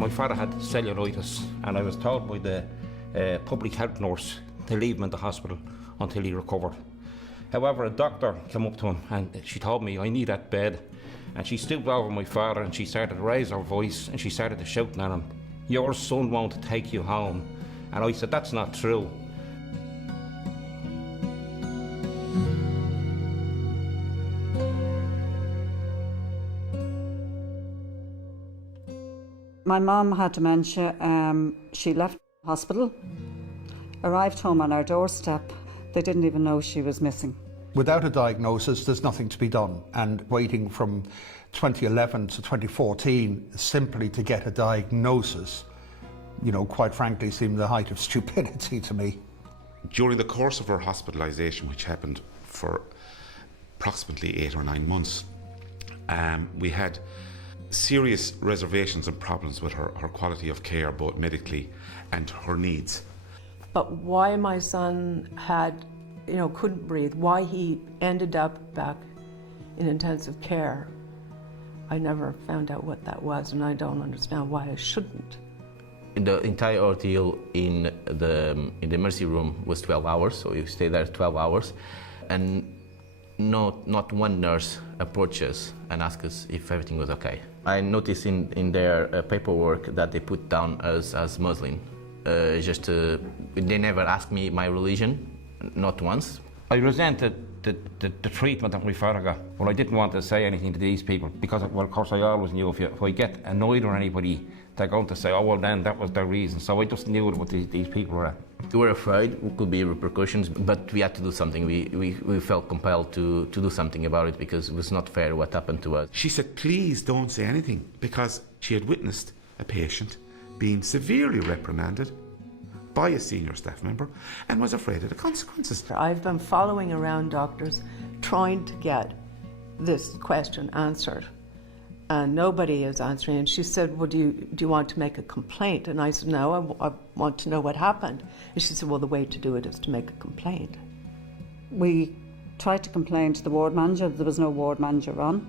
My father had cellulitis, and I was told by the public health nurse to leave him in the hospital until he recovered. However, a doctor came up to him and she told me, I need that bed. And she stooped over my father and she started to raise her voice and she started to shouting at him, your son won't take you home. And I said, that's not true. My mum had dementia. She left the hospital, arrived home on our doorstep. They didn't even know she was missing. Without a diagnosis, there's nothing to be done. And waiting from 2011 to 2014 simply to get a diagnosis, you know, quite frankly, seemed the height of stupidity to me. During the course of her hospitalisation, which happened for approximately 8 or 9 months, we had serious reservations and problems with her quality of care, both medically and her needs. But why my son couldn't breathe, why he ended up back in intensive care, I never found out what that was, and I don't understand why I shouldn't. The entire ordeal in the emergency room was 12 hours, so you stay there 12 hours, and not one nurse approached us and asked us if everything was okay. I noticed in their paperwork that they put down us as Muslim. They never asked me my religion, not once. I resented the treatment that my father got, but I didn't want to say anything to these people because, well, of course, I always knew if I get annoyed or anybody, they're going to say, oh, well, then that was their reason. So I just knew what these people were at. We were afraid it could be repercussions, but we had to do something. We felt compelled to do something about it because it was not fair what happened to us. She said, please don't say anything, because she had witnessed a patient being severely reprimanded by a senior staff member and was afraid of the consequences. I've been following around doctors trying to get this question answered, and nobody is answering. And she said, well, do you want to make a complaint? And I said, no, I want to know what happened. And she said, well, the way to do it is to make a complaint. We tried to complain to the ward manager. There was no ward manager on.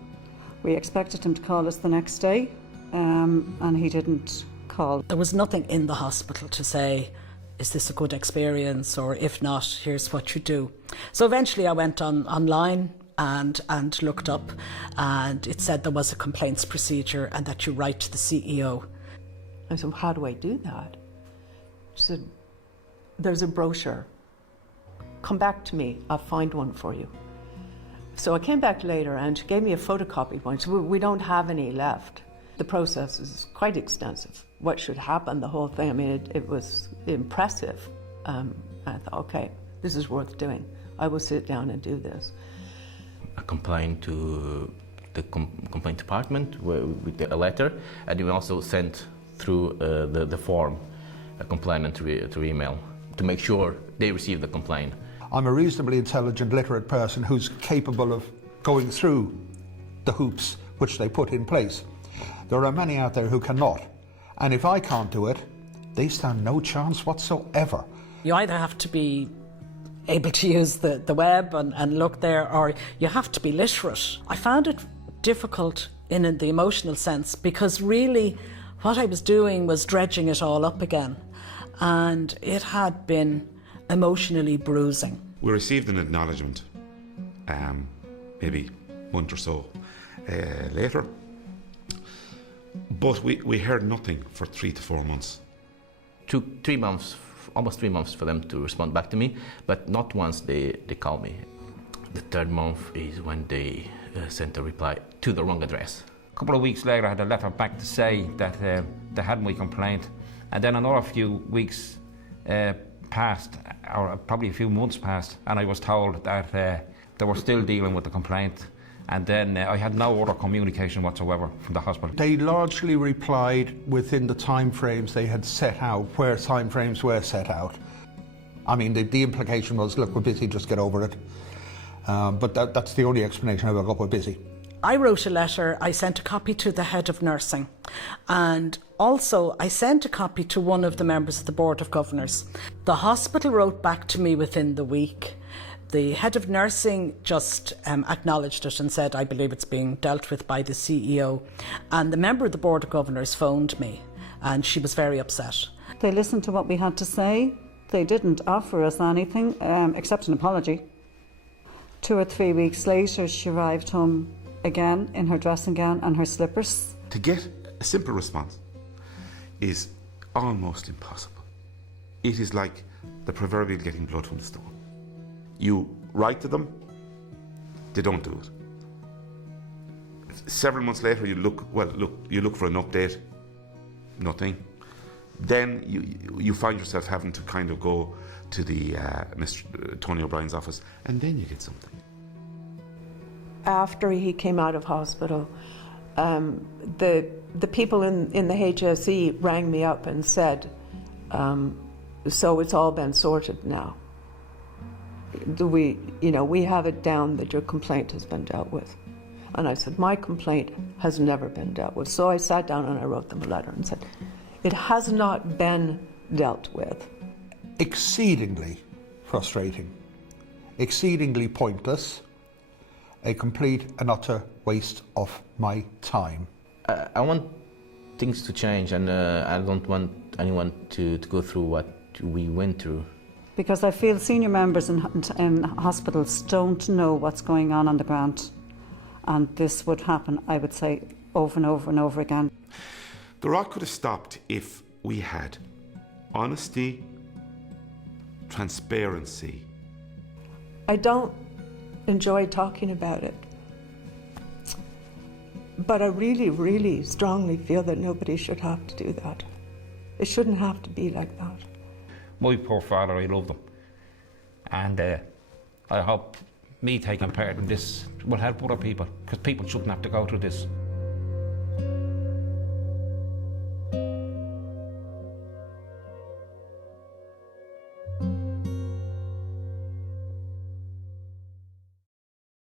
We expected him to call us the next day, and he didn't call. There was nothing in the hospital to say, is this a good experience, or if not, here's what you do. So eventually I went online and looked up, and it said there was a complaints procedure and that you write to the CEO. I said, how do I do that? She said, there's a brochure. Come back to me, I'll find one for you. So I came back later and she gave me a photocopy one. So we don't have any left. The process is quite extensive. What should happen, the whole thing, I mean, it was impressive. I thought, okay, this is worth doing. I will sit down and do this. I complained to the complaint department with a letter, and we also sent through the form a complaint through email to make sure they receive the complaint. I'm a reasonably intelligent, literate person who's capable of going through the hoops which they put in place. There are many out there who cannot. And if I can't do it, they stand no chance whatsoever. You either have to be able to use the web and look there, or you have to be literate. I found it difficult in the emotional sense, because really what I was doing was dredging it all up again, and it had been emotionally bruising. We received an acknowledgement maybe a month or so later, but we heard nothing for 3 to 4 months. Took 3 months, almost 3 months for them to respond back to me, but not once they called me. The 3rd month is when they sent a reply to the wrong address. A couple of weeks later, I had a letter back to say that they had my complaint, and then another few weeks passed, or probably a few months passed, and I was told that they were still dealing with the complaint. And then I had no other communication whatsoever from the hospital. They largely replied within the time frames they had set out, where time frames were set out. I mean, the implication was, look, we're busy, just get over it. But that's the only explanation I got, we're busy. I wrote a letter, I sent a copy to the head of nursing, and also I sent a copy to one of the members of the Board of Governors. The hospital wrote back to me within the week. The head of nursing just acknowledged it and said, I believe it's being dealt with by the CEO. And the member of the Board of Governors phoned me and she was very upset. They listened to what we had to say. They didn't offer us anything except an apology. 2 or 3 weeks later, she arrived home again in her dressing gown and her slippers. To get a simple response is almost impossible. It is like the proverbial getting blood from the stone. You write to them, they don't do it. Several months later, you look for an update, nothing. Then you find yourself having to kind of go to the Mr. Tony O'Brien's office, and then you get something. After he came out of hospital, the people in the HSE rang me up and said, so it's all been sorted now. We have it down that your complaint has been dealt with. And I said, my complaint has never been dealt with. So I sat down and I wrote them a letter and said, it has not been dealt with. Exceedingly frustrating, exceedingly pointless, a complete and utter waste of my time. I want things to change, and I don't want anyone to go through what we went through. Because I feel senior members in hospitals don't know what's going on the ground. And this would happen, I would say, over and over and over again. The rot could have stopped if we had honesty, transparency. I don't enjoy talking about it, but I really, really strongly feel that nobody should have to do that. It shouldn't have to be like that. My poor father, I loved him. And I hope me taking part in this will help other people, because people shouldn't have to go through this.